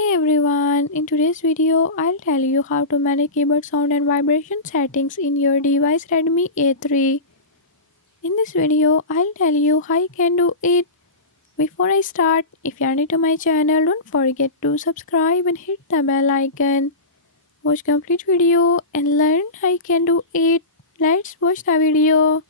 Hey everyone, in today's video, I'll tell you how to manage keyboard sound and vibration settings in your device Redmi A3. In this video, I'll tell you how you can do it. Before I start, if you are new to my channel, don't forget to subscribe and hit the bell icon. Watch complete video and learn how you can do it. Let's watch the video.